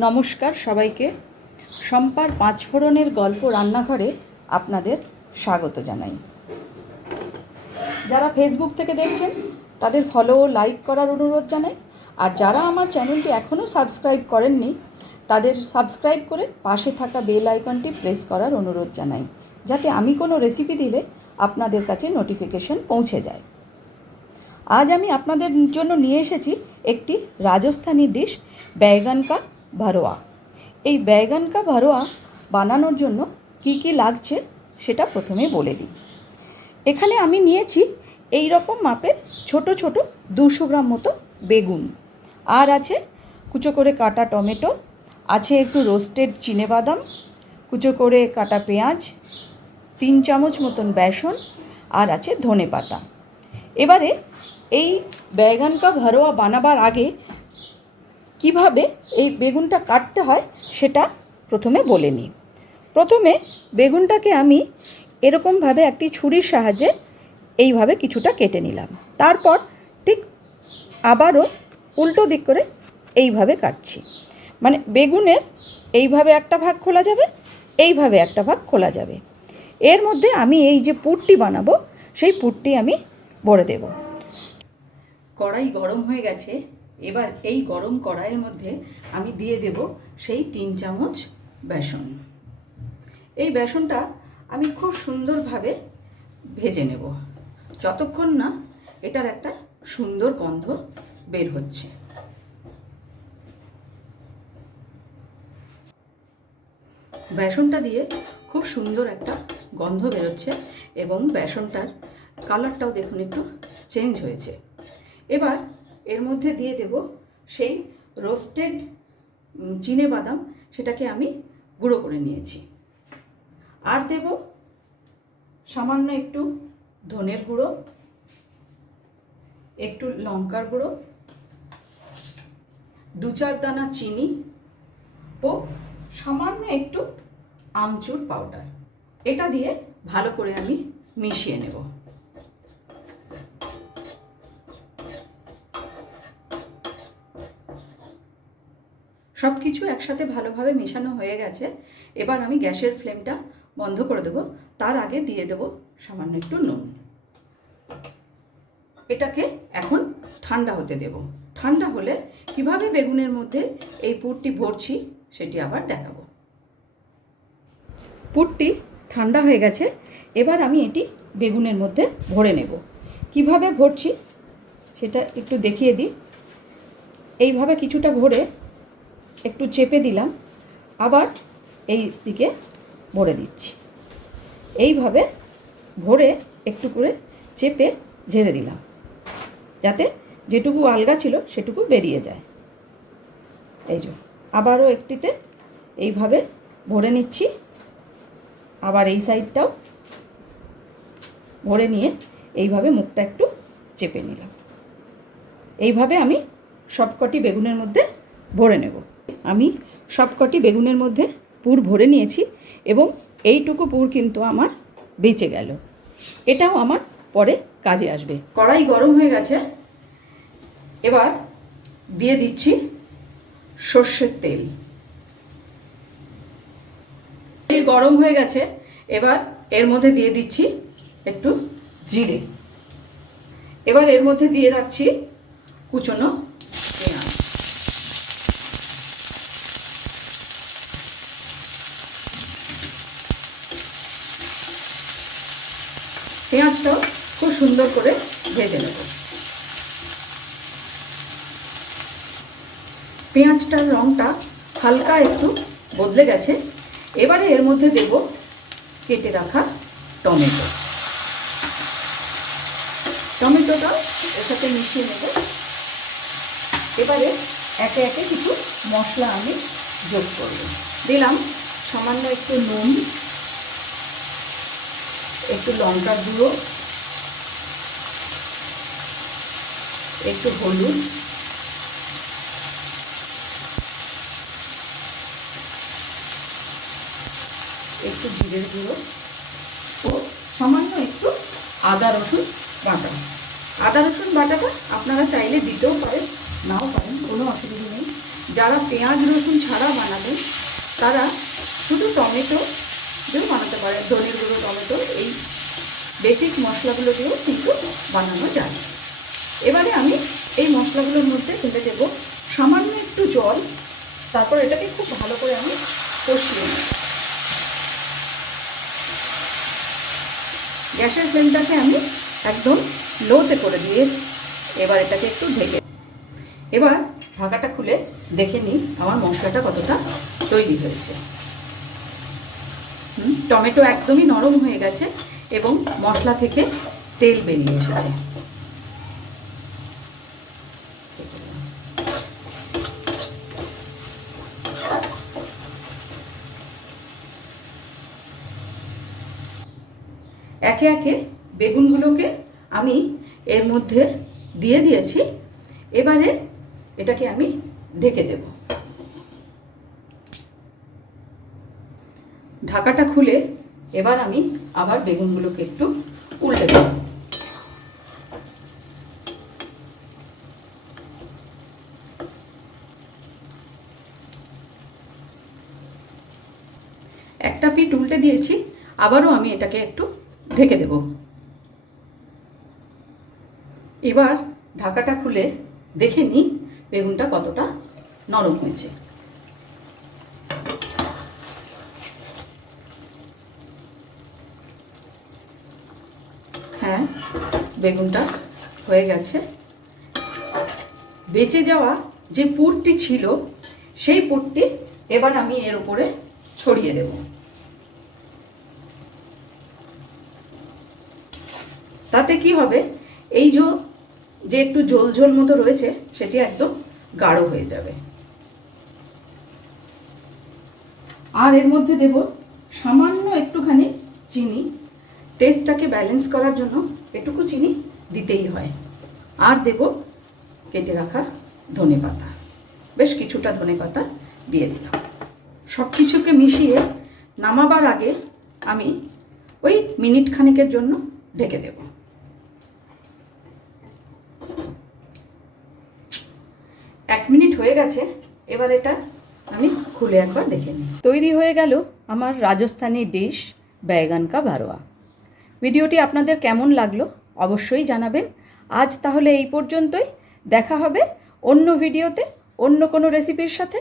নমস্কার সবাইকে। সম্পার পাঁচফোড়নের গল্প রান্নাঘরে আপনাদের স্বাগত জানাই। যারা ফেসবুক থেকে দেখছেন, তাদের ফলো ও লাইক করার অনুরোধ জানাই। আর যারা আমার চ্যানেলটি এখনও সাবস্ক্রাইব করেননি, তাদের সাবস্ক্রাইব করে পাশে থাকা বেল আইকনটি প্রেস করার অনুরোধ জানাই। যাতে আমি কোনো রেসিপি দিলে আপনাদের কাছে নোটিফিকেশন পৌঁছে যায়। আজ আমি আপনাদের জন্য নিয়ে এসেছি একটি রাজস্থানী ডিশ ব্যাগান কা ভারোয়া। এই ব্যাগান কা ভারোয়া বানানোর জন্য কি কি লাগছে সেটা প্রথমে বলে দিই। এখানে আমি নিয়েছি এই রকম মাপের ছোট ছোট দুশো গ্রাম মতো বেগুন। আর আছে কুচো করে কাটা টমেটো, আছে একটু রোস্টেড চিনেবাদাম, কুচো করে কাটা পেঁয়াজ, তিন চামচ মতন বেসন, আর আছে ধনে পাতা এবারে এই ব্যাগান কা ভারোয়া বানাবার আগে কীভাবে এই বেগুনটা কাটতে হয় সেটা প্রথমে বলে নিই। প্রথমে বেগুনটাকে আমি এরকমভাবে একটি ছুরির সাহায্যে এইভাবে কিছুটা কেটে নিলাম। তারপর ঠিক আবারও উল্টো দিক করে এইভাবে কাটছি। মানে বেগুনের এইভাবে একটা ভাগ খোলা যাবে, এইভাবে একটা ভাগ খোলা যাবে। এর মধ্যে আমি এই যে পুরটি বানাবো, সেই পুরটি আমি ভরে দেব। কড়াই গরম হয়ে গেছে এবার এই গরম কড়াইয়ের মধ্যে আমি দিয়ে দেব সেই তিন চামচ বেসন। এই বেসনটা আমি খুব সুন্দরভাবে ভেজে নেব। যতক্ষণ না এটার একটা সুন্দর গন্ধ বের হচ্ছে। বেসনটা দিয়ে খুব সুন্দর একটা গন্ধ বেরোচ্ছে এবং বেসনটার কালারটাও দেখুন একটু চেঞ্জ হয়েছে। এবার এর মধ্যে দিয়ে দেব সেই রোস্টেড চিনে বাদাম, সেটাকে আমি গুঁড়ো করে নিয়েছি। আর দেব সামান্য একটু ধনের গুঁড়ো, একটু লঙ্কার গুঁড়ো, দু চার দানা চিনি ও সামান্য একটু আমচুর পাউডার। এটা দিয়ে ভালো করে আমি মিশিয়ে নেব। সব কিছু একসাথে ভালোভাবে মেশানো হয়ে গেছে। এবার আমি গ্যাসের ফ্লেমটা বন্ধ করে দেব। তার আগে দিয়ে দেব সামান্য একটু নুন। এটাকে এখন ঠান্ডা হতে দেব। ঠান্ডা হলে কীভাবে বেগুনের মধ্যে এই পুরটি ভরছি সেটি আবার দেখাবো। পুরটি ঠান্ডা হয়ে গেছে। এবার আমি এটি বেগুনের মধ্যে ভরে নেব। কীভাবে ভরছি সেটা একটু দেখিয়ে দিই। এইভাবে কিছুটা ভরে একটু চেপে দিলাম, আবার এই দিকে ভরে দিচ্ছি। এইভাবে ভরে একটু করে চেপে ঝেড়ে দিলাম, যাতে যেটুকু আলগা ছিল সেটুকু বেরিয়ে যায়। এই যে, আবারও একটিতে এইভাবে ভরে নিচ্ছি, আবার এই সাইডটাও ভরে নিয়ে এইভাবে মুখটা একটু চেপে নিলাম। এইভাবে আমি সবকটি বেগুনের মধ্যে ভরে নেব। আমি সবকটি বেগুনের মধ্যে পুর ভরে নিয়েছি এবং এইটুকু পুর কিন্তু আমার বেঁচে গেল। এটাও আমার পরে কাজে আসবে। কড়াই গরম হয়ে গেছে। এবার দিয়ে দিচ্ছি সর্ষের তেল। তেল গরম হয়ে গেছে। এবার এর মধ্যে দিয়ে দিচ্ছি একটু জিরে। এবার এর মধ্যে দিয়ে রাখছি কুচনো পেঁয়াজ পেঁয়াজটাও খুব সুন্দর করে ভেজে নেব। পেঁয়াজটার রঙটা হালকা একটু বদলে গেছে। এবারে এর মধ্যে দেব কেটে রাখা টমেটো। টমেটোটা এর সাথে মিশিয়ে নেব। এবারে একে একে কিছু মশলা আমি যোগ করব। দিলাম সামান্য একটু নুন। একটু লঙ্কার গুঁড়ো, একটু হলুদ, একটু জিরের গুঁড়ো ও সামান্য একটু আদা রসুন বাটা। আদা রসুন বাটাটা আপনারা চাইলে দিতেও পারেন, নাও পারেন, কোনো অসুবিধা নেই। যারা পেঁয়াজ রসুন ছাড়া বানাবেন, তারা শুধু টমেটো দিয়েও বানাতে পারেন ধনের বেসিক মশলাগুলো দিয়েও কিন্তু বানানো যায়। এবারে আমি এই মশলাগুলোর মধ্যে ঢেলে দেব সামান্য একটু জল। তারপর এটাকে খুব ভালো করে আমি কষিয়ে নেব। গ্যাসের ফ্লেমটাকে আমি একদম লোতে করে দিয়ে এবার এটাকে একটু ঢেকে এবার ঢাকাটা খুলে দেখে নিই আমার মশলাটা কতটা তৈরি হয়েছে। টমেটো একদমই নরম হয়ে গেছে। এবং মশলা থেকে তেল বেরিয়ে এসেছে। একে একে বেগুনগুলোকে আমি এর মধ্যে দিয়ে দিয়েছি। এবারে এটাকে আমি ঢেকে দেব। ঢাকাটা খুলে এবার আমি আবার বেগুনগুলোকে একটু উল্টে দেব। একটা পিঠ উল্টে দিয়েছি, আবারও আমি এটাকে একটু ঢেকে দেব। এবার ঢাকাটা খুলে দেখে নিই বেগুনটা কতটা নরম হয়েছে। হ্যাঁ বেগুনটা হয়ে গেছে। বেঁচে যাওয়া যে পুরটি ছিল, সেই পুরটি এবার আমি এর উপরে ছড়িয়ে দেব। তাতে কি হবে? এই যে যে একটু ঝোল মতো রয়েছে, সেটি একদম গাঢ় হয়ে যাবে। আর এর মধ্যে দেব সামান্য একটুখানি চিনি। টেস্টটাকে ব্যালেন্স করার জন্য এটুকু চিনি দিতেই হয়। আর দেব কেটে রাখা ধনে পাতা। বেশ কিছুটা ধনে পাতা দিয়ে দিলাম। সব কিছুকে মিশিয়ে নামাবার আগে আমি ওই মিনিট খানেকের জন্য ঢেকে দেব। এক মিনিট হয়ে গেছে, এবার এটা আমি খুলে একবার দেখে নিই। তৈরি হয়ে গেল আমার রাজস্থানি ডিশ ব্যাগান কা বারোয়া ভিডিওটি আপনাদের কেমন লাগল অবশ্যই জানাবেন। আজ তাহলে এই পর্যন্তই। দেখা হবে অন্য ভিডিওতে, অন্য কোনো রেসিপির সাথে।